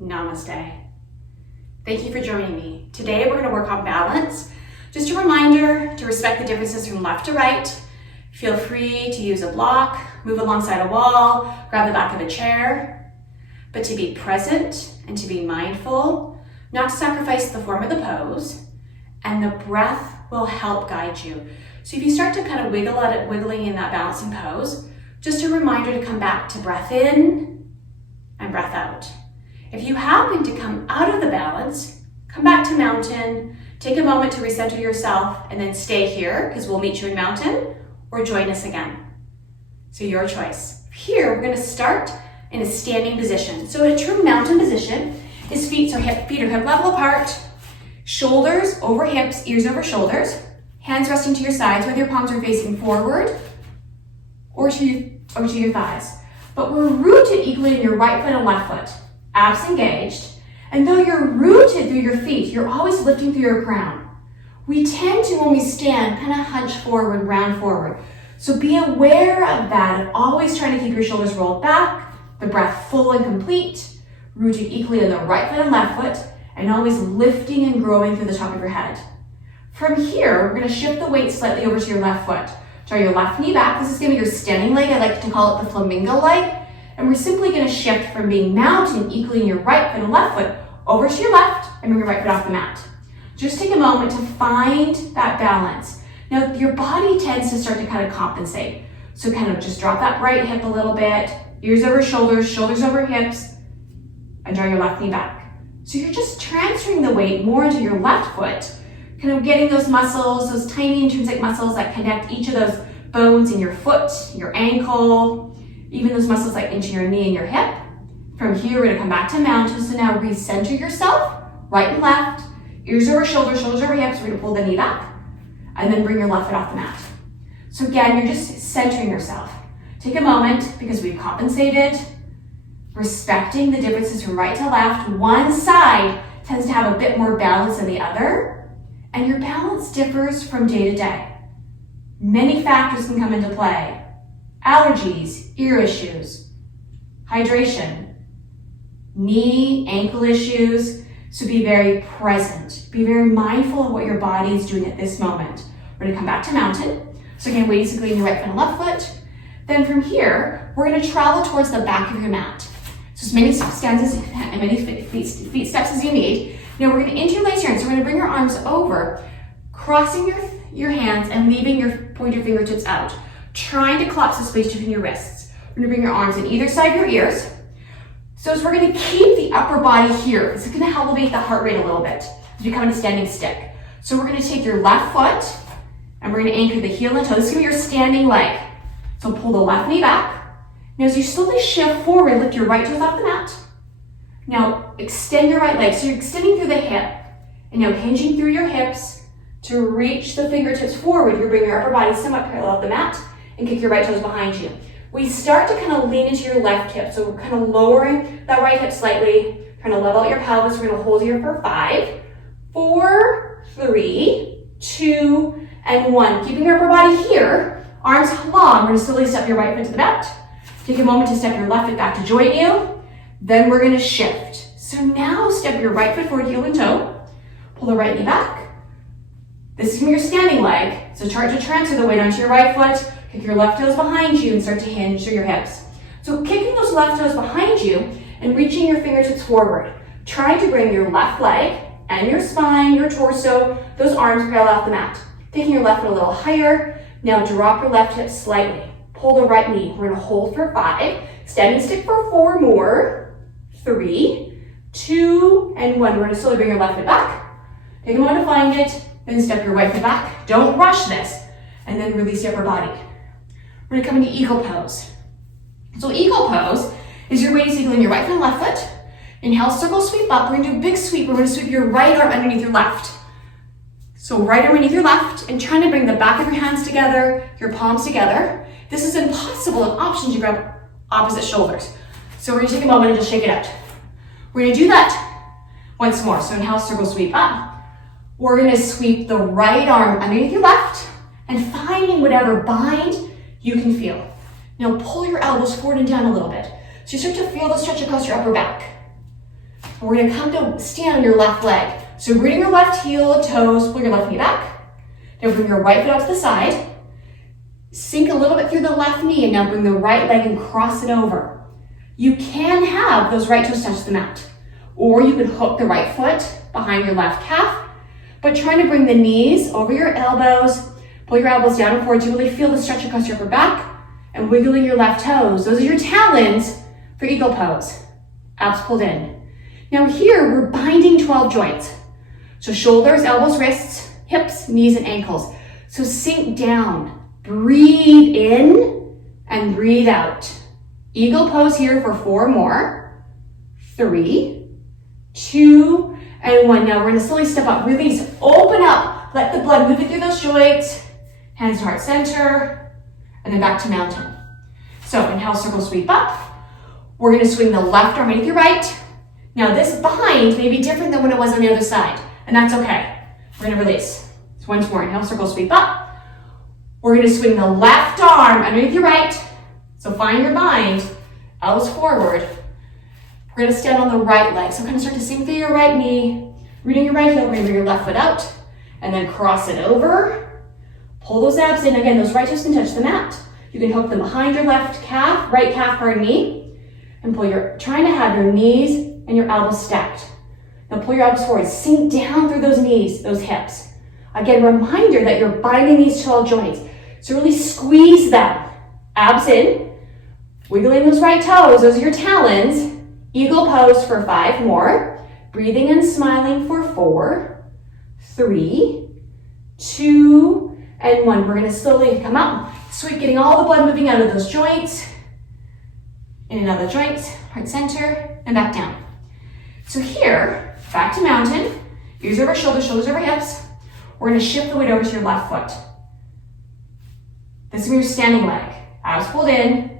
Namaste. Thank you for joining me. Today we're going to work on balance. Just a reminder to respect the differences from left to right. Feel free to use a block, move alongside a wall, grab the back of a chair, but to be present and to be mindful, not to sacrifice the form of the pose, and the breath will help guide you. So if you start to kind of wiggle at it, wiggling in that balancing pose, just a reminder to come back to breath in and breath out. If you happen to come out of the balance, come back to mountain, take a moment to recenter yourself, and then stay here because we'll meet you in mountain, or join us again. So your choice. Here, we're going to start in a standing position. So in a true mountain position, his feet are hip level apart, shoulders over hips, ears over shoulders, hands resting to your sides, whether your palms are facing forward or to your thighs. But we're rooted equally in your right foot and left foot. Abs engaged, and though you're rooted through your feet, you're always lifting through your crown. We tend to, when we stand, kind of hunch forward, round forward. So be aware of that, of always trying to keep your shoulders rolled back, the breath full and complete, rooted equally in the right foot and left foot, and always lifting and growing through the top of your head. From here, we're going to shift the weight slightly over to your left foot. Draw your left knee back. This is going to be your standing leg. I like to call it the flamingo leg. And we're simply going to shift from being mounted equally in your right foot and left foot over to your left and bring your right foot off the mat. Just take a moment to find that balance. Now, your body tends to start to kind of compensate. So kind of just drop that right hip a little bit, ears over shoulders, shoulders over hips, and draw your left knee back. So you're just transferring the weight more into your left foot, kind of getting those muscles, those tiny intrinsic muscles that connect each of those bones in your foot, your ankle, even those muscles like into your knee and your hip. From here, we're gonna come back to mountain. So now recenter yourself, right and left, ears over shoulders, shoulders over hips. We're gonna pull the knee back and then bring your left foot off the mat. So again, you're just centering yourself. Take a moment because we've compensated, respecting the differences from right to left. One side tends to have a bit more balance than the other, and your balance differs from day to day. Many factors can come into play. Allergies, ear issues, hydration, knee, ankle issues. So be very present. Be very mindful of what your body is doing at this moment. We're gonna come back to mountain. So again, weight is equally in your right foot and left foot. Then from here, we're gonna travel towards the back of your mat. So as many stanzas and many feet steps as you need. Now we're gonna interlace your hands. So we're gonna bring your arms over, crossing your hands and leaving your pointer fingertips out. Trying to collapse the space between your wrists. We're gonna bring your arms in either side of your ears. So as we're gonna keep the upper body here, this is gonna elevate the heart rate a little bit as you come into standing stick. So we're gonna take your left foot and we're gonna anchor the heel and toe. This is gonna be your standing leg. So pull the left knee back. Now as you slowly shift forward, lift your right toes off the mat. Now extend your right leg. So you're extending through the hip and now hinging through your hips to reach the fingertips forward. You bring your upper body somewhat parallel to the mat and kick your right toes behind you. We start to kind of lean into your left hip. So we're kind of lowering that right hip slightly, trying to level out your pelvis. We're gonna hold here for 5, 4, 3, 2, and 1. Keeping your upper body here, arms long. We're gonna slowly step your right foot to the mat. Take a moment to step your left foot back to join you. Then we're gonna shift. So now step your right foot forward, heel and toe. Pull the right knee back. This is from your standing leg. So try to transfer the weight onto your right foot. Kick your left toes behind you and start to hinge through your hips. So kicking those left toes behind you and reaching your fingertips forward. Trying to bring your left leg and your spine, your torso, those arms parallel off the mat. Taking your left foot a little higher. Now drop your left hip slightly. Pull the right knee. We're gonna hold for 5. Standing stick for 4 more. 3, 2, and 1. We're gonna slowly bring your left foot back. Take a moment to find it. Then step your right foot back. Don't rush this. And then release your upper body. We're gonna come into eagle pose. So eagle pose is your weight is equal in your right foot and left foot. Inhale, circle, sweep up. We're gonna do a big sweep. We're gonna sweep your right arm underneath your left. So right arm underneath your left and trying to bring the back of your hands together, your palms together. This is impossible. An option to grab opposite shoulders. So we're gonna take a moment and just shake it out. We're gonna do that once more. So inhale, circle, sweep up. We're gonna sweep the right arm underneath your left and finding whatever bind you can feel. Now pull your elbows forward and down a little bit. So you start to feel the stretch across your upper back. We're gonna come to stand on your left leg. So rooting your left heel and toes, pull your left knee back. Now bring your right foot out to the side. Sink a little bit through the left knee and now bring the right leg and cross it over. You can have those right toes touch the mat. Or you could hook the right foot behind your left calf, but trying to bring the knees over your elbows, pull your elbows down and forward to really feel the stretch across your upper back and wiggling your left toes. Those are your talons for eagle pose. Abs pulled in. Now here we're binding 12 joints. So shoulders, elbows, wrists, hips, knees, and ankles. So sink down, breathe in and breathe out. Eagle pose here for 4 more. 3, 2, and 1. Now we're gonna slowly step up, release, open up, let the blood move it through those joints, hands to heart center, and then back to mountain. So inhale, circle, sweep up. We're gonna swing the left arm underneath your right. Now this bind may be different than when it was on the other side, and that's okay. We're gonna release. So once more, inhale, circle, sweep up. We're gonna swing the left arm underneath your right. So find your bind, elbows forward. We're gonna stand on the right leg. So kind of start to sink through your right knee, rooting your right heel, we're gonna bring your left foot out, and then cross it over. Pull those abs in. Again, those right toes can touch the mat. You can hook them behind your left calf, right calf, pardon me, and trying to have your knees and your elbows stacked. Now pull your elbows forward, sink down through those knees, those hips. Again, reminder that you're binding these 12 joints. So really squeeze them. Abs in, wiggling those right toes, those are your talons. Eagle pose for 5 more. Breathing and smiling for 4, 3, 2, and 1. We're gonna slowly come out. Sweep, getting all the blood moving out of those joints. In and out of the joints, heart center, and back down. So here, back to mountain. Ears over shoulders, shoulders over hips. We're gonna shift the weight over to your left foot. This is your standing leg. Abs pulled in.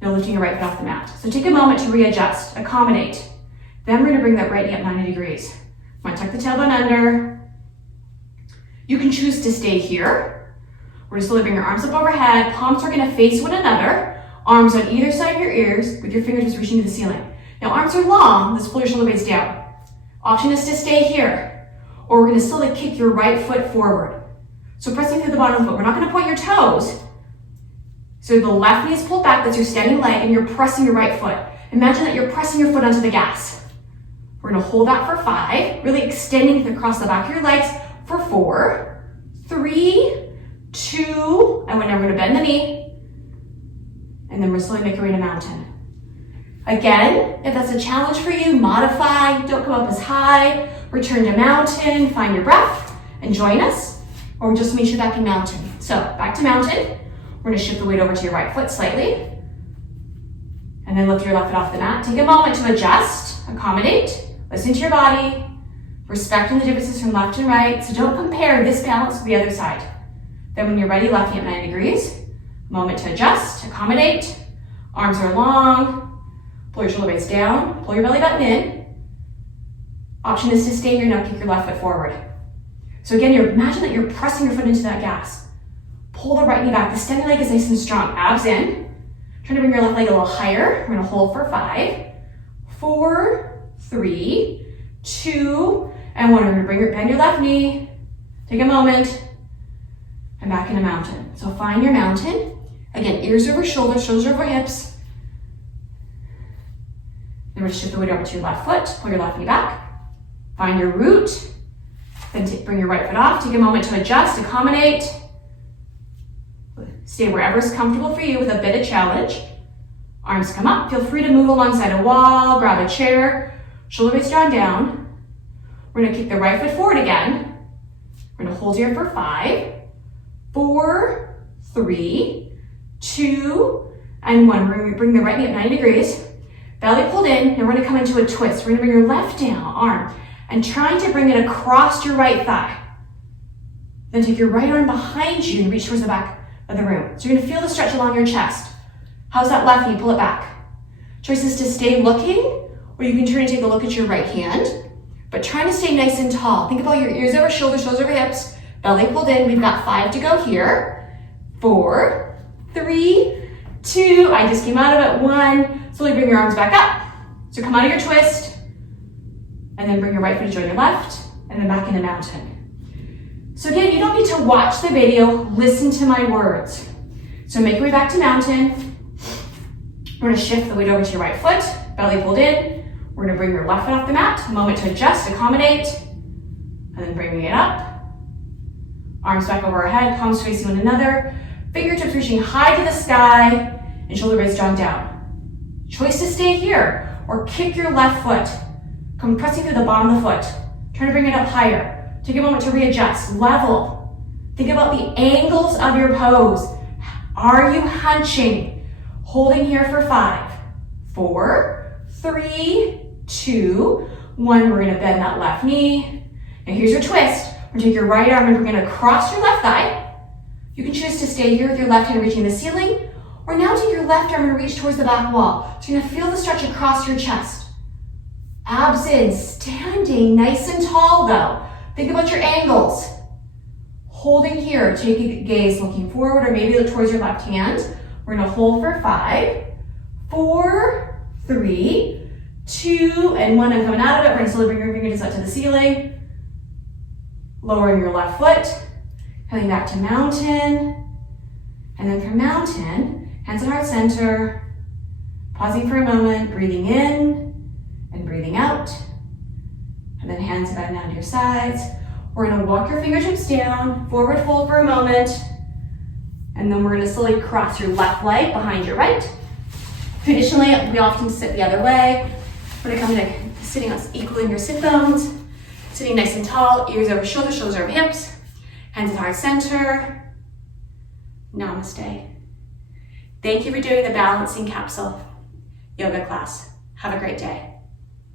Now lifting your right foot off the mat. So take a moment to readjust, accommodate. Then we're gonna bring that right knee up 90 degrees. I'm gonna tuck the tailbone under. You can choose to stay here. We're gonna slowly bring your arms up overhead. Palms are gonna face one another. Arms on either side of your ears with your fingertips reaching to the ceiling. Now arms are long, let's pull your shoulder blades down. Option is to stay here. Or we're gonna slowly kick your right foot forward. So pressing through the bottom of the foot. We're not gonna point your toes. So the left knee is pulled back, that's your standing leg, and you're pressing your right foot. Imagine that you're pressing your foot onto the gas. We're gonna hold that for 5, really extending across the back of your legs for 4, 3, 2, and we're gonna bend the knee, and then we're slowly make our way to mountain. Again, if that's a challenge for you, modify, don't come up as high, return to mountain, find your breath, and join us, or just meet you back in mountain. So back to mountain. We're gonna shift the weight over to your right foot slightly. And then lift your left foot off the mat. Take a moment to adjust, accommodate, listen to your body, respecting the differences from left and right. So don't compare this balance with the other side. Then when you're ready, left knee at 90 degrees. Moment to adjust, accommodate. Arms are long. Pull your shoulder blades down. Pull your belly button in. Option is to stay here. Now kick your left foot forward. So again, imagine that you're pressing your foot into that gas. Pull the right knee back. The standing leg is nice and strong. Abs in. Try to bring your left leg a little higher. We're gonna hold for 5, 4, 3, 2, and 1. We're gonna bend your left knee. Take a moment. And back into mountain. So find your mountain. Again, ears over shoulders, shoulders over hips. Then we're gonna shift the weight over to your left foot. Pull your left knee back. Find your root. Then bring your right foot off. Take a moment to adjust, accommodate. Stay wherever's comfortable for you with a bit of challenge. Arms come up. Feel free to move alongside a wall, grab a chair, shoulder blades drawn down. We're gonna kick the right foot forward again. We're gonna hold here for 5, 4, 3, 2, and 1. We're gonna bring the right knee up 90 degrees. Belly pulled in, and we're gonna come into a twist. We're gonna bring your left arm and trying to bring it across your right thigh. Then take your right arm behind you and reach towards the back of the room. So you're gonna feel the stretch along your chest. How's that left knee? Pull it back. Choice is to stay looking, or you can turn and take a look at your right hand, but trying to stay nice and tall. Think about your ears over shoulders, shoulders over hips, belly pulled in. We've got 5 to go here. 4, 3, 2, I just came out of it. 1, slowly bring your arms back up. So come out of your twist, and then bring your right foot to join your left, and then back into mountain. So again, you don't need to watch the video, listen to my words. So make your way back to mountain. We're gonna shift the weight over to your right foot, belly pulled in. We're gonna bring your left foot off the mat, a moment to adjust, accommodate, and then bringing it up. Arms back over our head, palms facing one another, fingertips reaching high to the sky, and shoulder blades drawn down. Choice to stay here, or kick your left foot, compressing through the bottom of the foot. Try to bring it up higher. Take a moment to readjust, level. Think about the angles of your pose. Are you hunching? Holding here for 5, 4, 3, 2, 1. We're gonna bend that left knee. Now here's your twist. We're gonna take your right arm and bring it across your left thigh. You can choose to stay here with your left hand reaching the ceiling, or now take your left arm and reach towards the back wall. So you're gonna feel the stretch across your chest. Abs in, standing nice and tall though. Think about your angles. Holding here, take a gaze looking forward or maybe look towards your left hand. We're gonna hold for 5, 4, 3, 2, and 1. And coming out of it, we're gonna slowly bring your fingertips up to the ceiling. Lowering your left foot, coming back to mountain. And then from mountain, hands at heart center. Pausing for a moment, breathing in and breathing out. And then hands back down to your sides. We're gonna walk your fingertips down, forward fold for a moment. And then we're gonna slowly cross your left leg behind your right. Traditionally, we often sit the other way. We're gonna come to sitting equally in your sit bones. Sitting nice and tall, ears over shoulders, shoulders over hips. Hands at heart center. Namaste. Thank you for doing the balancing capsule yoga class. Have a great day.